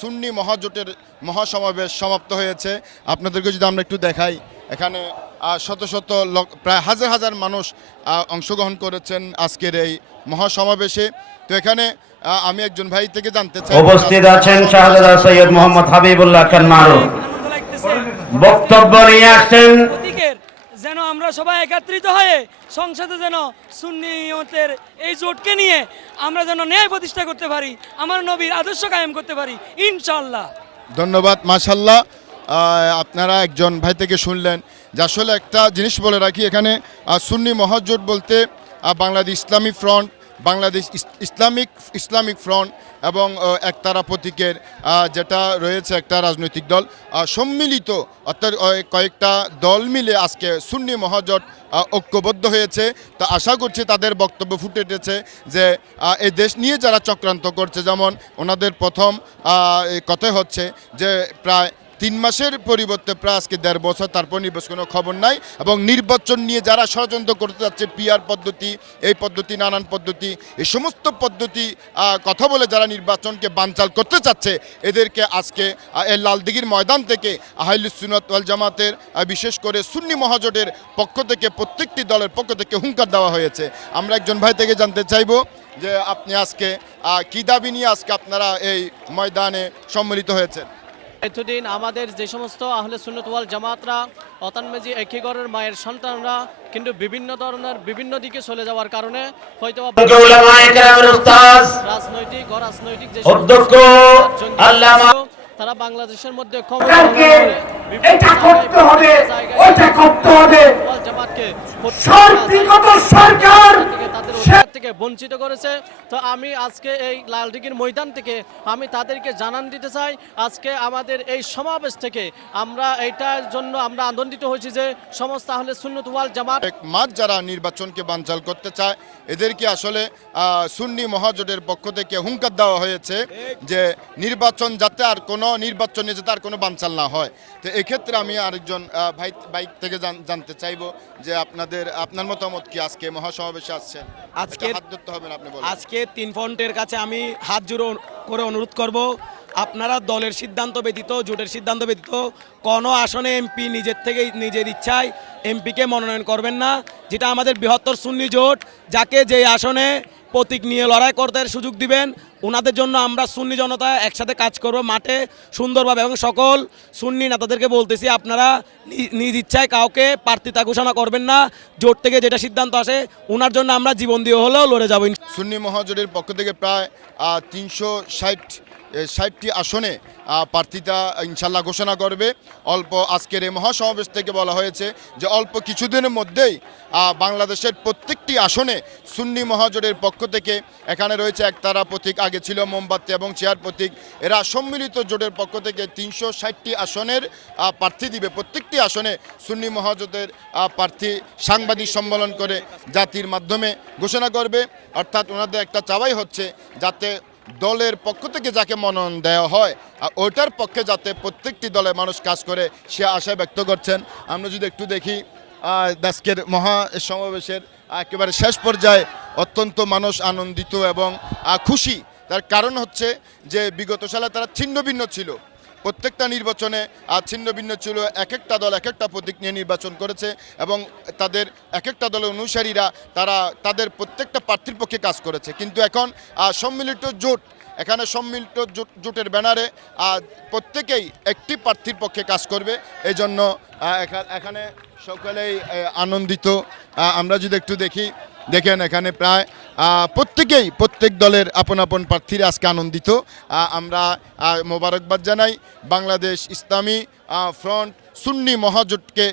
সুন্নি মহাজোটের মহাসমাবেশ সমাপ্ত হয়েছে। আপনাদেরকে যদি আমরা একটু দেখাই, এখানে শত শত প্রায় হাজার হাজার মানুষ অংশগ্রহণ করেছেন আজকের এই মহাসমাবেশে। তো এখানে আমি একজন ভাই থেকে জানতে চাই। উপস্থিত আছেন শাহজাদা সৈয়দ মোহাম্মদ হাবিবুল্লাহ খান মারুফ। বক্তব্য নিয়ে আসছেন যেন আমরা সবাই একত্রিত হয়ে সংসদে যেন সুন্নিয়তের এই জোটকে নিয়ে আমরা যেন ন্যায় প্রতিষ্ঠা করতে পারি, আমার নবীর আদর্শ কায়েম করতে পারি ইনশাল্লাহ ধন্যবাদ মাশাল্লাহ আপনারা একজন ভাই থেকে শুনলেন যে আসলে একটা জিনিস বলে রাখি এখানে সুন্নি মহাজোট বলতে বাংলাদেশ ইসলামী ফ্রন্ট বাংলাদেশ ইস- ইসলামিক ইসলামিক ফ্রন্ট এবং একতারা প্রতীকের যেটা রয়েছে একটা রাজনৈতিক দল। সম্মিলিত অর্থাৎ কয়েকটা দল মিলে আজকে সুন্নি মহাজোট ঐক্যবদ্ধ হয়েছে। তো আশা করছি তাদের বক্তব্য ফুটে উঠেছে যে এই দেশ নিয়ে যারা চক্রান্ত করছে, যেমন ওনাদের প্রথম কথাই হচ্ছে যে, প্রায় তিন মাসের পরিবর্তে প্রায় আজকে দেড় বছর তারপর নির্বাচন কোনো খবর নাই এবং নির্বাচন নিয়ে যারা ষড়যন্ত্র করতে যাচ্ছে পিআর পদ্ধতি, এই পদ্ধতি, নানান পদ্ধতি, এই সমস্ত পদ্ধতি কথা বলে যারা নির্বাচনকে বানচাল করতে চাচ্ছে, এদেরকে আজকে এই লালদিঘির ময়দান থেকে আহাইলুসুনত ওয়াল জামাতের বিশেষ করে সুন্নি মহাজোটের পক্ষ থেকে, প্রত্যেকটি দলের পক্ষ থেকে হুঙ্কার দেওয়া হয়েছে। আমরা একজন ভাই থেকে জানতে চাইব যে আপনি আজকে কি দাবি নিয়ে আজকে আপনারা এই ময়দানে সম্মিলিত হয়েছেন? এতদিন আমাদের যে সমস্ত আহলে সুন্নত ওয়াল জামাতরা অতানমেজি একই ঘরের মায়ের সন্তানরা কিন্তু বিভিন্ন ধরনের বিভিন্ন দিকে চলে যাওয়ার কারণে হয়তো রাজনৈতিক অরাজনৈতিক যে তারা বাংলাদেশের মধ্যে জামাতকে সরকার থেকে বঞ্চিত করেছে। তো আমি আজকে এই লালদিঘির ময়দান থেকে আমি তাদেরকে জানান দিতে চাই। আজকে আমাদের এই সমাবেশ থেকে আমরা এইটার জন্য আমরা আনন্দিত হয়েছি যে সমস্ত আহলে সুন্নত ওয়াল জামাত এক মাস যারা নির্বাচনকে বানচাল করতে চায় এদেরকে আসলে সুন্নি মহাজোটের পক্ষ থেকে হুঙ্কার দেওয়া হয়েছে যে নির্বাচন যাতে আর কোনো নির্বাচনে যাতে আর কোনো বানচাল না হয়। তো এক্ষেত্রে আমি আরেকজন ভাই বাইক থেকে জানতে চাইব যে আপনাদের আপনার মতামত কি আজকে মহাসমাবেশে আসছেন? আজকের- আজকে তিন ফন্টের কাছে আমি হাত জোড়ো করে অনুরোধ করব, আপনারা দলের সিদ্ধান্ত ব্যতীত, জোটের সিদ্ধান্ত ব্যতীত, কোনো আসনে এমপি নিজের থেকে নিজের ইচ্ছায় এমপিকে মনোনয়ন করবেন না, যেটা আমাদের বৃহত্তর সুন্নি জোট, যাকে যে আসনে প্রতীক নিয়ে লড়াই করতে সুযোগ দিবেন। ওনাদের জন্য আমরা সুন্নি জনতা একসাথে কাজ করব মাঠে সুন্দরভাবে এবং সকল সুন্নি নেতাদেরকে বলতেছি, আপনারা নিজ ইচ্ছায় কাউকে প্রার্থিতা ঘোষণা করবেন না। জোট থেকে যেটা সিদ্ধান্ত আসে ওনার জন্য আমরা জীবন দিয়ে হলেও লড়ে যাব। সুন্নি মহাজোটের পক্ষ থেকে প্রায় তিনশো ষাট ষাটটি আসনে আহ, প্রার্থিতা ইনশাল্লাহ ঘোষণা করবে। অল্প আজকের এই মহাসমাবেশ থেকে বলা হয়েছে যে অল্প কিছুদিনের মধ্যেই বাংলাদেশের প্রত্যেকটি আসনে সুন্নি মহাজোটের পক্ষ থেকে এখানে রয়েছে একতারা প্রতীক আগে ছিল মোমবাতি এবং চেয়ার প্রতীক। এরা সম্মিলিত জোটের পক্ষ থেকে তিনশো ষাটটি আসনের প্রার্থী দিবে। প্রত্যেকটি আসনে সুন্নি মহাজোটের প্রার্থী সাংবাদিক সম্মেলন করে জাতির মাধ্যমে ঘোষণা করবে। অর্থাৎ ওনাদের একটা চাওয়াই হচ্ছে যাতে দলের পক্ষ থেকে যাকে মনোনয়ন দেওয়া হয়, আর ওটার পক্ষে যাতে প্রত্যেকটি দলের মানুষ কাজ করে, সে আশা ব্যক্ত করছেন। আমরা যদি একটু দেখি দাসকের মহা সমাবেশের একেবারে শেষ পর্যায়ে অত্যন্ত মানুষ আনন্দিত এবং খুশি। তার কারণ হচ্ছে যে, বিগত সালে তারা ছিন্ন ভিন্ন ছিল। প্রত্যেকটা নির্বাচনে আর ছিন্ন ভিন্ন ছিল এক একটা দল এক একটা প্রতীক নিয়ে নির্বাচন করেছে এবং তাদের এক একটা দলের অনুসারীরা তারা তাদের প্রত্যেকটা প্রার্থীর পক্ষে কাজ করেছে। কিন্তু এখন সম্মিলিত জোট, এখানে সম্মিলিত জোট- জোটের ব্যানারে প্রত্যেকেই একটি প্রার্থীর পক্ষে কাজ করবে। এই জন্য এখানে সকলেই আনন্দিত। আমরা যদি একটু দেখি দেখেন, এখানে প্রায় প্রত্যেকেই, প্রত্যেক দলের আপন আপন প্রার্থীরা আজকে আনন্দিত। আমরা মোবারকবাদ জানাই বাংলাদেশ ইসলামী ফ্রন্ট সুন্নি মহাজোটকে